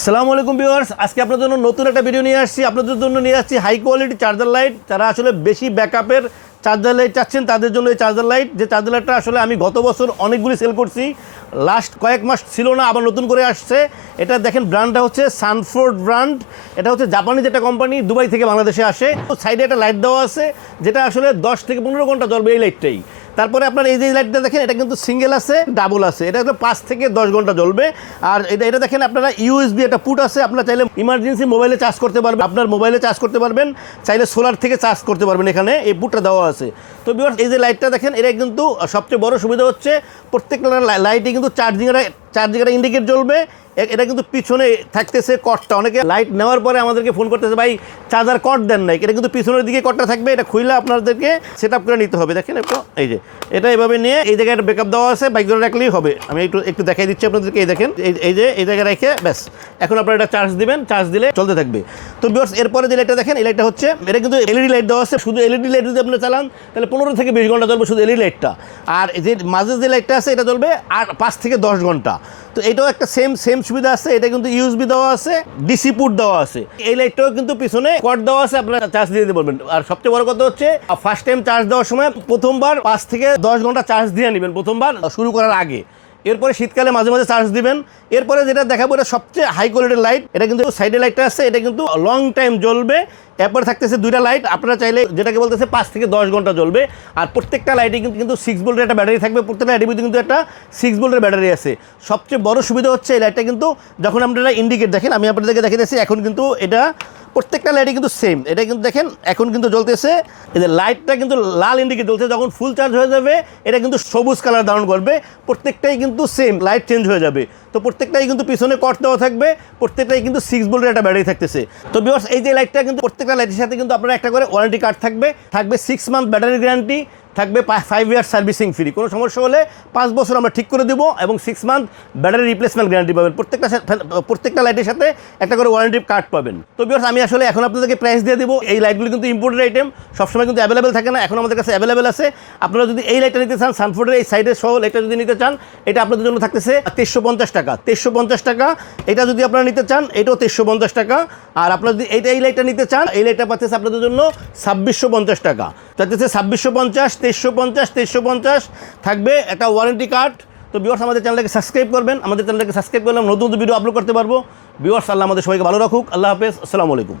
আসসালামু আলাইকুম ভিউয়ার্স, আজকে আপনাদের জন্য নতুন একটা ভিডিও নিয়ে আসছি। আপনাদের জন্য নিয়ে আসছি হাই কোয়ালিটি চার্জার লাইট। যারা আসলে বেশি ব্যাকআপের চার্জার লাইট চাচ্ছেন তাদের জন্য এই চার্জার লাইট। যে চার্জার লাইটটা আসলে আমি গত বছর অনেকগুলি সেল করছি, লাস্ট কয়েক মাস ছিল না, আবার নতুন করে আসছে। এটা দেখেন, ব্র্যান্ডটা হচ্ছে সানফোর্ড ব্র্যান্ড। এটা হচ্ছে জাপানিজ একটা কোম্পানি, দুবাই থেকে বাংলাদেশে আসে। সাইডে একটা লাইট দেওয়া আছে যেটা আসলে 10 থেকে 15 ঘন্টা জ্বলবে এই লাইটটাই। তারপরে আপনার এই যে লাইটটা দেখেন, এটা কিন্তু সিঙ্গেল আছে, ডাবল আছে। এটা হচ্ছে 5 থেকে 10 ঘন্টা জ্বলবে। আর এটা দেখেন, আপনারা ইউএসবি একটা পুট আছে, আপনারা চাইলে ইমার্জেন্সি মোবাইলে চার্জ করতে পারবেন, আপনার মোবাইলে চার্জ করতে পারবেন, চাইলে সোলার থেকে চার্জ করতে পারবেন। এখানে এই পুটটা দেওয়া আছে। তো ভিউয়ার্স, এই যে লাইটটা দেখেন, এটা কিন্তু সবচেয়ে বড় সুবিধা হচ্ছে প্রত্যেকটা লাইটে কিন্তু চার্জিংটা ইন্ডিকেট জ্বলবে। এটা কিন্তু পিছনে থাকতেছে কটটা। অনেকে লাইট নেওয়ার পরে আমাদেরকে ফোন করতেছে, ভাই চার্জার কট দেন নাই। এটা কিন্তু পিছনের দিকে কটটা থাকবে, এটা খুলে আপনাদেরকে সেট আপ করে নিতে হবে। দেখেন একটু, এই যে এটা এভাবে নিয়ে এই জায়গায় একটা ব্যাকআপ দেওয়া আছে, বাইক ধরে রাখলেই হবে। আমি একটু দেখাই দিচ্ছি আপনাদেরকে। এই দেখেন, এই জায়গায় রেখে ব্যাস এখন আপনারা এটা চার্জ দিবেন, চার্জ দিলে চলতে থাকবে। তো ভিউয়ার্স, এরপরে যে লাইটটা দেখেন, এই লাইটটা হচ্ছে, এটা কিন্তু এলইডি লাইট দেওয়া আছে। শুধু এলইডি লাইট যদি আপনি চালান তাহলে 15 থেকে 20 ঘন্টা জ্বলবে শুধু এলইডি লাইটটা। আর যে মাঝে যে লাইটটা আছে এটা জ্বলবে 5 থেকে 10 ঘন্টা। তো এটাও একটা সেম সুবিধা আছে। এটা কিন্তু ইউএসবি দেওয়া আছে, ডিসি পুট দেওয়া আছে। এই লাইটটাও কিন্তু পিছনে কট দেওয়া আছে, আপনারা চার্জ দিয়ে দিতে পারবেন। আর সবচেয়ে বড় কথা হচ্ছে, ফার্স্ট টাইম চার্জ দেওয়ার সময় প্রথমবার 5 থেকে 10 ঘন্টা চার্জ দিয়ে নেবেন প্রথমবার শুরু করার আগে। এরপরে শীতকালে মাঝে মাঝে চার্জ দিবেন। এরপরে যেটা দেখাবো, এটা সবচেয়ে হাই কোয়ালিটির লাইট। এটা কিন্তু সাইডে লাইটটা আছে, এটা কিন্তু লং টাইম জ্বলবে। এরপরে থাকতেছে দুইটা লাইট, আপনারা চাইলে যেটাকে বলতেছে 5 থেকে 10 ঘন্টা জ্বলবে। আর প্রত্যেকটা লাইটে কিন্তু 6 ভোল্টের একটা ব্যাটারি থাকবে। প্রত্যেকটা লাইটের মধ্যে কিন্তু একটা 6 ভোল্টের ব্যাটারি আছে। সবচেয়ে বড় সুবিধা হচ্ছে এই লাইটটা কিন্তু যখন আপনারা ইন্ডিকেট দেখেন, আমি আপনাদেরকে দেখিয়ে দিচ্ছি, এখন কিন্তু এটা প্রত্যেকটা লাইটে কিন্তু সেম। এটা কিন্তু দেখেন এখন কিন্তু জ্বলতেছে, এই যে লাইটটা কিন্তু লাল ইন্ডিকেট জ্বলছে। যখন ফুল চার্জ হয়ে যাবে এটা কিন্তু সবুজ কালার ধারণ করবে। প্রত্যেকটাই কিন্তু সেম, লাইট চেঞ্জ হয়ে যাবে। তো প্রত্যেকটাই কিন্তু পিছনে কট দেওয়া থাকবে, প্রত্যেকটাই কিন্তু 6 ভোল্টের একটা ব্যাটারি থাকতেছে। তো ভিউয়ার্স, এই যে লাইটটা কিন্তু প্রত্যেকটা লাইটের সাথে কিন্তু আপনারা একটা করে ওয়ারেন্টি কার্ড থাকবে 6 মান্থ ব্যাটারি গ্যারান্টি থাকবে, 5 ইয়ার সার্ভিসিং ফ্রি। কোনো সমস্যা হলে 5 বছর আমরা ঠিক করে দেবো এবং 6 মান্থ ব্যাটারি রিপ্লেসমেন্ট গ্যারান্টি পাবেন। প্রত্যেকটা লাইটের সাথে একটা করে ওয়ারেন্টি কার্ড পাবেন। তো ভিউয়ার্স, আমি আসলে এখন আপনাদেরকে প্রাইস দিয়ে দেবো। এই লাইটগুলো কিন্তু ইম্পোর্টেড আইটেম, সবসময় কিন্তু অ্যাভেলেবেল থাকে না। এখন আমাদের কাছে অ্যাভেলেবেল আছে। আপনারা যদি এই লাইটটা নিতে চান, সানফোর্ডের এই সাইডের সহ লাইটটা যদি নিতে চান, এটা আপনাদের জন্য থাকতেছে 2350 টাকা। 2350 টাকা। এটা যদি আপনারা নিতে চান, এটাও 2350 টাকা। আর আপনারা যদি এই লাইটটা নিতে চান, এই লাইটটা পাচ্ছে আপনাদের জন্য 2650 টাকা। থাকতেছে 2650, 2350 থাকবে একটা ওয়ারেন্টি কার্ড। তো ভিউয়ার্স, আমাদের চ্যানেলটাকে সাবস্ক্রাইব করবেন। আমাদের চ্যানেলটাকে সাবস্ক্রাইব করলে নতুন ভিডিও আপলোড করতে পারবো। ভিউয়ার্স, আল্লাহ আমাদের সবাইকে ভালো রাখুক। আল্লাহ হাফেজ, আসসালামু আলাইকুম।